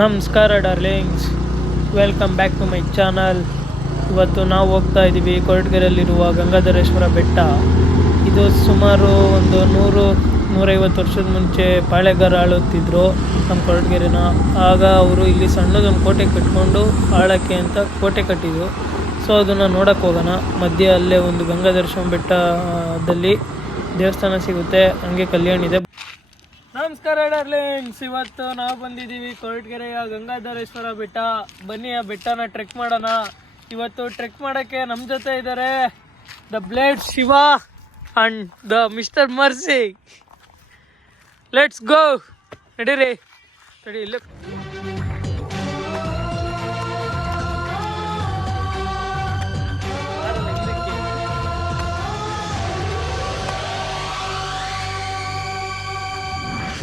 ನಮಸ್ಕಾರ darlings, welcome back to my channel. ಇವತ್ತು ನಾವು ಹೋಗ್ತಾ ಇದ್ದೀವಿ ಕೊರಟಗೆರೆಯಲ್ಲಿರುವ ಗಂಗಾಧರೇಶ್ವರ ಬೆಟ್ಟ. ಇದು ಸುಮಾರು ಒಂದು 100-150 ವರ್ಷದ ಮುಂಚೆ ಪಾಳೆಗಾರ ಆಳುತ್ತಿದ್ದರು ನಮ್ಮ ಕೊರಟಗೆರೆನ. ಆಗ ಅವರು ಇಲ್ಲಿ ಸಣ್ಣದೊಂದು ಕೋಟೆ ಕಟ್ಕೊಂಡು ಆಳಕ್ಕೆ ಅಂತ ಕೋಟೆ ಕಟ್ಟಿದ್ರು. ಸೊ ಅದನ್ನು ನೋಡೋಕ್ಕೆ ಹೋಗೋಣ. ಮಧ್ಯೆ ಅಲ್ಲೇ ಒಂದು ಗಂಗಾಧರೇಶ್ವರ ಬೆಟ್ಟದಲ್ಲಿ ದೇವಸ್ಥಾನ ಸಿಗುತ್ತೆ, ಹಂಗೆ ಕಲ್ಯಾಣ ಇದೆ. ನಮಸ್ಕಾರ ಡಾರ್ಲಿಂಗ್ಸ್, ಇವತ್ತು ನಾವು ಬಂದಿದ್ದೀವಿ ಕೊರಟಗೆರೆಯ ಗಂಗಾಧರೇಶ್ವರ ಬೆಟ್ಟ. ಬನ್ನಿ ಆ ಬೆಟ್ಟನ ಟ್ರೆಕ್ ಮಾಡೋಣ. ಇವತ್ತು ಟ್ರೆಕ್ ಮಾಡೋಕ್ಕೆ ನಮ್ಮ ಜೊತೆ ಇದ್ದಾರೆ the blade Shiva and the mister mercy. Let's go. ನಡೀರಿ ನಡಿ. ಇಲ್ಲ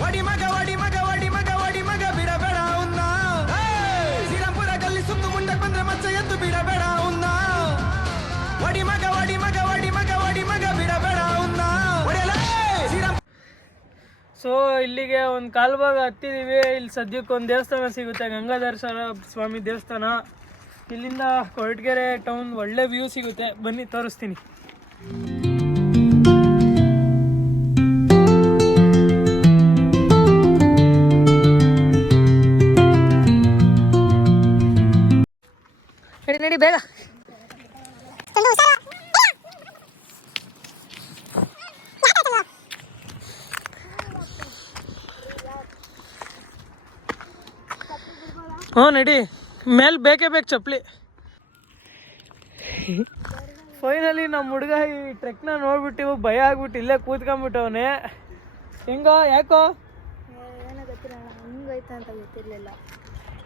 వడి మగ వడి మగ వడి మగ వడి మగ బిడబెడ ఉన్నా శ్రీరాంపుర గల్లి సుత్తు ముండ బంద్ర మచ్చ ఎత్తు బిడబెడ ఉన్నా వడి మగ వడి మగ వడి మగ వడి మగ ಬಿಡಬೇಡ ಉನ್ನಾ ಶ್ರೀರಾಮ್. ಸೊ ಇಲ್ಲಿಗೆ ಒಂದು ಕಾಲು ಭಾಗ ಹತ್ತಿದ್ದೀವಿ. ಇಲ್ಲಿ ಸದ್ಯಕ್ಕೆ ಒಂದು ದೇವಸ್ಥಾನ ಸಿಗುತ್ತೆ, ಗಂಗಾಧರೇಶ್ವರ ಸ್ವಾಮಿ ದೇವಸ್ಥಾನ. ಇಲ್ಲಿಂದ ಕೊರಟಗೆರೆ ಟೌನ್ ಒಳ್ಳೆ ವ್ಯೂ ಸಿಗುತ್ತೆ. ಬನ್ನಿ ತೋರಿಸ್ತೀನಿ. ನಡಿ ಬೇಗ. ಹ್ಞೂ ನಡಿ, ಮೇಲೆ ಬೇಕೇ ಬೇಕು ಚಪ್ಪಲಿ. ಫೈನಲಿ ನಮ್ಮ ಹುಡುಗ ಈ ಟ್ರೆಕ್ನ ನೋಡ್ಬಿಟ್ಟು ಭಯ ಆಗ್ಬಿಟ್ಟು ಇಲ್ಲೇ ಕೂತ್ಕೊಂಡ್ಬಿಟ್ಟವನೆ. ಹೆಂಗೋ ಯಾಕೋ ಅಂತ ಗೊತ್ತಿರ್ಲಿಲ್ಲ.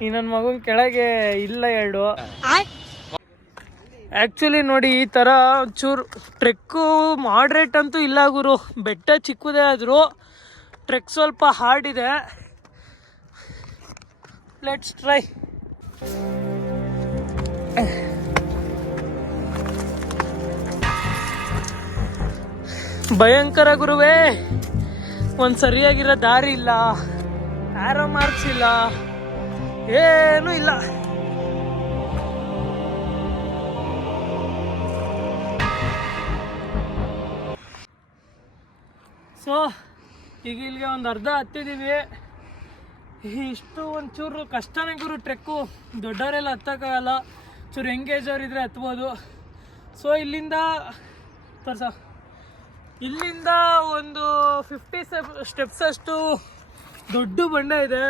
ಈ ನನ್ನ ಮಗನ ಕೆಳಗೆ ಇಲ್ಲ ಎರಡು. ಆ್ಯಕ್ಚುಲಿ ನೋಡಿ, ಈ ಥರ ಒಂಚೂರು ಟ್ರೆಕ್ಕು ಮಾಡ್ರೇಟ್ ಅಂತೂ ಇಲ್ಲ ಗುರು. ಬೆಟ್ಟ ಚಿಕ್ಕದೇ ಆದರೂ ಟ್ರೆಕ್ ಸ್ವಲ್ಪ ಹಾರ್ಡ್ ಇದೆ. Let's try. ಭಯಂಕರ ಗುರುವೇ. ಒಂದು ಸರಿಯಾಗಿರೋ ದಾರಿ ಇಲ್ಲ, ಆರೋ ಮಾರ್ಕ್ಸ್ ಇಲ್ಲ, ಏನೂ ಇಲ್ಲ. ಸೊ ಈಗ ಇಲ್ಲಿಗೆ ಒಂದು ಅರ್ಧ ಹತ್ತಿದ್ದೀವಿ. ಇಷ್ಟು ಒಂಚೂರು ಕಷ್ಟನೇ ಗುರು ಟ್ರೆಕ್ಕು. ದೊಡ್ಡವರೆಲ್ಲ ಹತ್ತಕ್ಕಾಗಲ್ಲ, ಚೂರು ಎಂಗೇಜ್ ಅವರಿದ್ರೆ ಹತ್ಬೋದು. ಸೊ ಇಲ್ಲಿಂದ ಒಂದು 50 ಸ್ಟೆಪ್ಸ್ ಅಷ್ಟು ದೊಡ್ಡ ಬಂಡೆ ಇದೆ.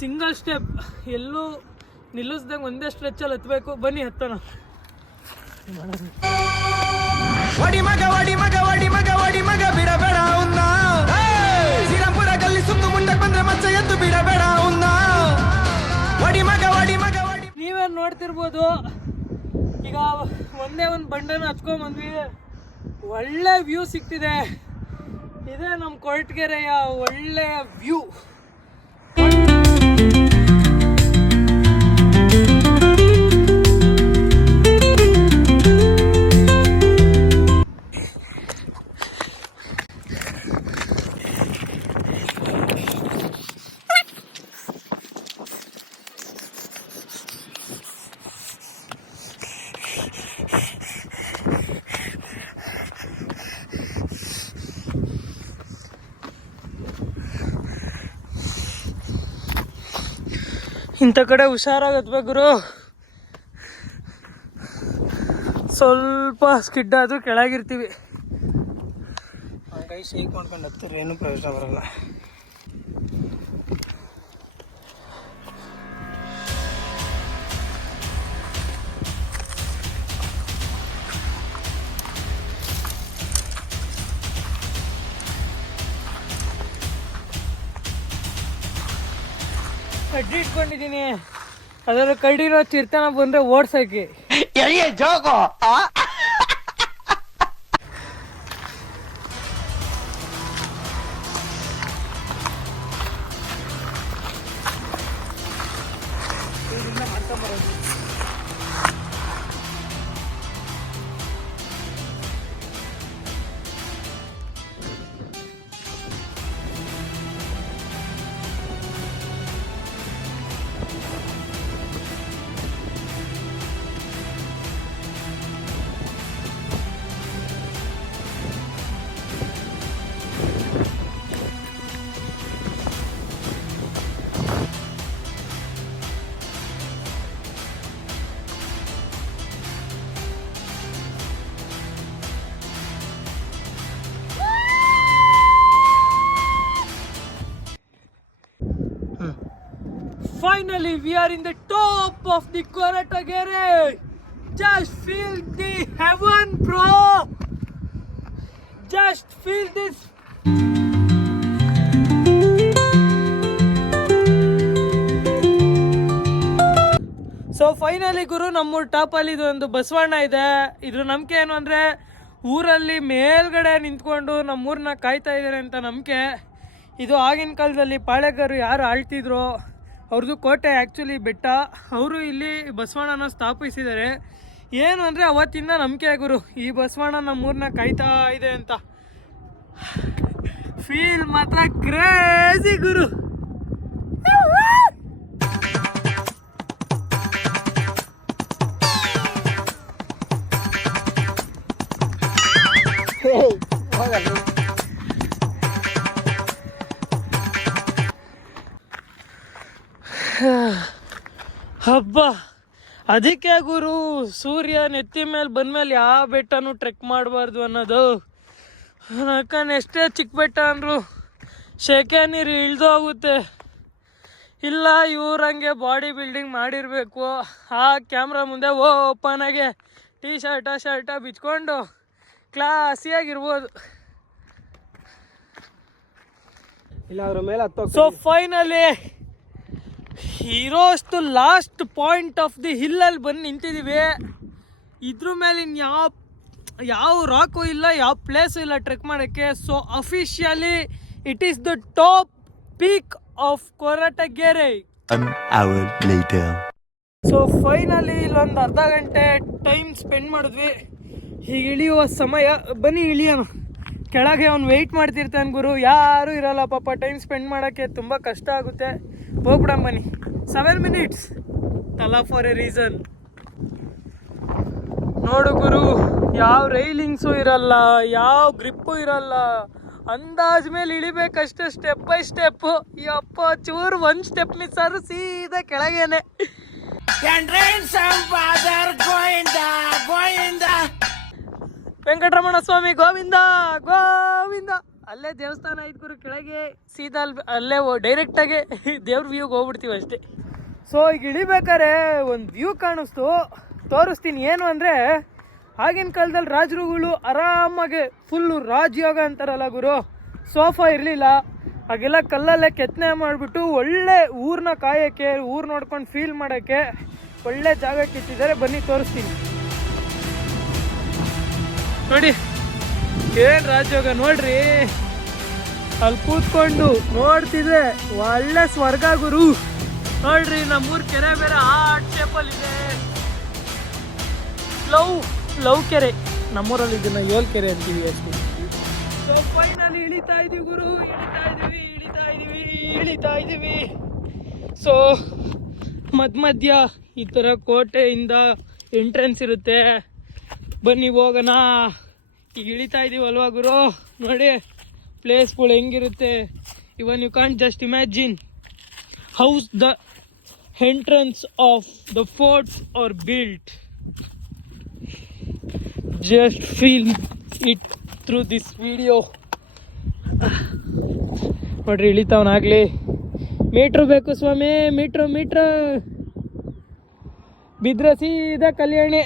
ಸಿಂಗಲ್ ಸ್ಟೆಪ್, ಎಲ್ಲೂ ನಿಲ್ಲಿಸ್ದಂಗೆ ಒಂದೇ ಸ್ಟ್ರೆಚ್ಚಲ್ಲಿ ಹತ್ತಬೇಕು. ಬನ್ನಿ ಹತ್ತೋಣ. ವಡಿ ಮಗ ವಡಿ ಮಗ ವಡಿ ಮಗ ವಡಿ ಮಗ ಬಿಡಬೇಡ ಉನ್ನಾ ಶ್ರೀರಾಂಪುರ ಗಲ್ಲಿ ಸುತ್ತು ಮುಂಡಕ್ ಬಂದ್ರೆ ಮಚ್ಚ ಎದ್ದು ಬಿಡಬೇಡ ಉನ್ನಾ ವಡಿ ಮಗ ವಡಿ ಮಗ ವಡಿ. ನೀವೇನು ನೋಡ್ತಿರ್ಬೋದು, ಈಗ ಒಂದೇ ಒಂದು ಬಂಡೆನ ಹಚ್ಕೊಂಡ್ಬಂದ್ವಿ. ಒಳ್ಳೆ ವ್ಯೂ ಸಿಗ್ತಿದೆ. ಇದೇ ನಮ್ಮ ಕೊರಟಗೆರೆಯ ಒಳ್ಳೆಯ ವ್ಯೂ. ಇಂಥ ಕಡೆ ಹುಷಾರಾಗತ್ಬೇಕು ಗುರು. ಸ್ವಲ್ಪ ಸ್ಕಿಡ್ ಆದರೂ ಕೆಳಗಿರ್ತೀವಿ. ಕೈ ಶೇಕ್ ಮಾಡ್ಕೊಂಡು ಹತ್ತಿರ ಏನೂ ಪ್ರಯೋಜನ ಬರಲ್ಲ. ಕಡ್ಡಿ ಇಟ್ಕೊಂಡಿದ್ದೀನಿ, ಅದರ ಕಡ್ಡಿರೋ ಚಿರ್ತನ ಬಂದ್ರೆ ಓಡ್ಸಕ್ಕೆ. ಜೋಗೋ finally we are in the top of the Koratagere. Just feel the heaven, bro. Just feel this. So finally ಗುರು, ನಮ್ಮೂರು ಟಾಪಲ್ಲಿ ಇದೊಂದು ಬಸವಣ್ಣ ಇದೆ. ಇದ್ರ ನಂಬಿಕೆ ಏನು ಅಂದರೆ, ಊರಲ್ಲಿ ಮೇಲ್ಗಡೆ ನಿಂತ್ಕೊಂಡು ನಮ್ಮೂರನ್ನ ಕಾಯ್ತಾ ಇದ್ದಾರೆ ಅಂತ ನಂಬಿಕೆ. ಇದು ಆಗಿನ ಕಾಲದಲ್ಲಿ ಪಾಳೆಗಾರರು ಯಾರು ಆಳ್ತಿದ್ರು ಅವ್ರದ್ದು ಕೋಟೆ, ಆ್ಯಕ್ಚುಲಿ ಬೆಟ್ಟ. ಅವರು ಇಲ್ಲಿ ಬಸವಣ್ಣನ ಸ್ಥಾಪಿಸಿದ್ದಾರೆ. ಏನು ಅಂದರೆ ಅವತ್ತಿಂದ ನಂಬಿಕೆ ಗುರು, ಈ ಬಸವಣ್ಣ ನಮ್ಮೂರನ್ನ ಕಾಯ್ತಾ ಇದೆ ಅಂತ. ಫೀಲ್ ಮಾತ್ರ ಕ್ರೇಜಿ ಗುರು. ಹಬ್ಬ, ಅದಕ್ಕೆ ಗುರು ಸೂರ್ಯ ನೆತ್ತಿ ಮೇಲೆ ಬಂದ್ಮೇಲೆ ಯಾವ ಬೆಟ್ಟನೂ ಟ್ರೆಕ್ ಮಾಡಬಾರ್ದು ಅನ್ನೋದು. ಯಾಕಂದ್ರೆ ಎಷ್ಟೇ ಚಿಕ್ಕ ಬೆಟ್ಟ ಅಂದರು ಶೆಕೆ ನೀರು ಇಳ್ದು ಹೋಗುತ್ತೆ. ಇಲ್ಲ ಇವ್ರಂಗೆ ಬಾಡಿ ಬಿಲ್ಡಿಂಗ್ ಮಾಡಿರಬೇಕು. ಆ ಕ್ಯಾಮ್ರಾ ಮುಂದೆ ಓಪನಾಗೆ ಶರ್ಟ ಬಿಚ್ಕೊಂಡು ಕ್ಲಾಸಿಯಾಗಿರ್ಬೋದು. ಸೊ ಫೈನಲಿ ಇರೋಷ್ಟು ಲಾಸ್ಟ್ ಪಾಯಿಂಟ್ ಆಫ್ ದಿ ಹಿಲ್ಲಲ್ಲಿ ಬಂದು ನಿಂತಿದ್ದೀವಿ. ಇದ್ರ ಮೇಲೆ ಯಾವ ರಾಕು ಇಲ್ಲ, ಯಾವ ಪ್ಲೇಸು ಇಲ್ಲ ಟ್ರೆಕ್ ಮಾಡೋಕ್ಕೆ. So officially it is the top peak of Koratagere. So finally ಇಲ್ಲೊಂದು ಅರ್ಧ ಗಂಟೆ ಟೈಮ್ ಸ್ಪೆಂಡ್ ಮಾಡಿದ್ವಿ. ಹೀಗೆ ಇಳಿಯುವ ಸಮಯ, ಬನ್ನಿ ಇಳಿಯೋಣ. ಕೆಳಗೆ ಅವ್ನು ವೆಯ್ಟ್ ಮಾಡ್ತಿರ್ತಾನೆ ಗುರು, ಯಾರೂ ಇರಲ್ಲ ಪಾಪ. ಟೈಮ್ ಸ್ಪೆಂಡ್ ಮಾಡೋಕ್ಕೆ ತುಂಬ ಕಷ್ಟ ಆಗುತ್ತೆ. ಹೋಗ್ಬಿಡೋಣ ಬನ್ನಿ. 7 minutes ತಲಾ ಫಾರ್ ಎ ರೀಸನ್. ನೋಡು ಗುರು, ಯಾವ ರೈಲಿಂಗ್ಸು ಇರಲ್ಲ, ಯಾವ ಗ್ರಿಪ್ಪು ಇರಲ್ಲ. ಅಂದಾಜ್ ಮೇಲೆ ಇಳಿಬೇಕಷ್ಟೇ, ಸ್ಟೆಪ್ ಬೈ ಸ್ಟೆಪ್ಪು. ಯಪ್ಪ ಚೂರು ಒಂದು ಸ್ಟೆಪ್ ಮಿಸ್ ಆದ್ರೂ ಸೀದಾ ಕೆಳಗೇನೆ. ವೆಂಕಟರಮಣ ಸ್ವಾಮಿ ಗೋವಿಂದ ಗೋವಿಂದ. ಅಲ್ಲೇ ದೇವಸ್ಥಾನ ಐತೆ ಗುರು ಕೆಳಗೆ, ಸೀದಾ ಅಲ್ಲೇ ಡೈರೆಕ್ಟಾಗಿ ದೇವ್ರ ವ್ಯೂಗೆ ಹೋಗ್ಬಿಡ್ತೀವಿ ಅಷ್ಟೇ. ಸೊ ಈಗ ಇಳಿಬೇಕಾರೆ ಒಂದು ವ್ಯೂ ಕಾಣಿಸ್ತು, ತೋರಿಸ್ತೀನಿ. ಏನು ಅಂದರೆ, ಆಗಿನ ಕಾಲದಲ್ಲಿ ರಾಜರುಗಳು ಆರಾಮಾಗಿ ಫುಲ್ಲು ರಾಜಯೋಗ ಅಂತಾರಲ್ಲ ಗುರು, ಸೋಫಾ ಇರಲಿಲ್ಲ. ಹಾಗೆಲ್ಲ ಕಲ್ಲಲ್ಲೇ ಕೆತ್ತನೆ ಮಾಡಿಬಿಟ್ಟು ಒಳ್ಳೆ ಊರನ್ನ ಕಾಯೋಕ್ಕೆ, ಊರು ನೋಡ್ಕೊಂಡು ಫೀಲ್ ಮಾಡೋಕ್ಕೆ ಒಳ್ಳೆ ಜಾಗ ಕಿತ್ತಿದ್ದಾರೆ. ಬನ್ನಿ ತೋರಿಸ್ತೀನಿ. ನೋಡಿ ಏನು ರಾಜಯೋಗ ನೋಡ್ರಿ. ಅಲ್ಲಿ ಕೂತ್ಕೊಂಡು ನೋಡ್ತಿದ್ರೆ ಒಳ್ಳೆ ಸ್ವರ್ಗ ಗುರು. ನೋಡ್ರಿ ನಮ್ಮೂರು ಕೆರೆ ಬೇರೆ ಆರ್ಟ್ ಶೇಪಲ್ಲಿದೆ. ಲವ್ ಕೆರೆ, ನಮ್ಮೂರಲ್ಲಿ ಇದನ್ನ 7 ಕೆರೆ ಅಂತೀವಿ ಅಷ್ಟೇ. ಸೊ ಫೈನಲಿ ಇಳಿತಾ ಇದೀವಿ ಗುರು, ಇಳಿತಾ ಇದೀವಿ. ಸೊ ಮಧ್ಯ ಈ ಥರ ಕೋಟೆಯಿಂದ ಎಂಟ್ರೆನ್ಸ್ ಇರುತ್ತೆ. ಬನ್ನಿ ಹೋಗೋಣ. ಈಗ ಇಳಿತಾ ಇದೀವಲ್ವಾ ಗುರು, ನೋಡಿ ಪ್ಲೇಸ್ಗಳು ಹೆಂಗಿರುತ್ತೆ. Even you can't just imagine how the entrance of the fort are built. Just feel it through this video. ನೋಡ್ರಿ ಇಳಿತಾವನಾಗ್ಲಿ. ಮೀಟ್ರು ಬೇಕು ಸ್ವಾಮಿ, ಮೀಟ್ರು ಬಿದ್ರೆ ಸೀದಾ ಕಲ್ಯಾಣಿ.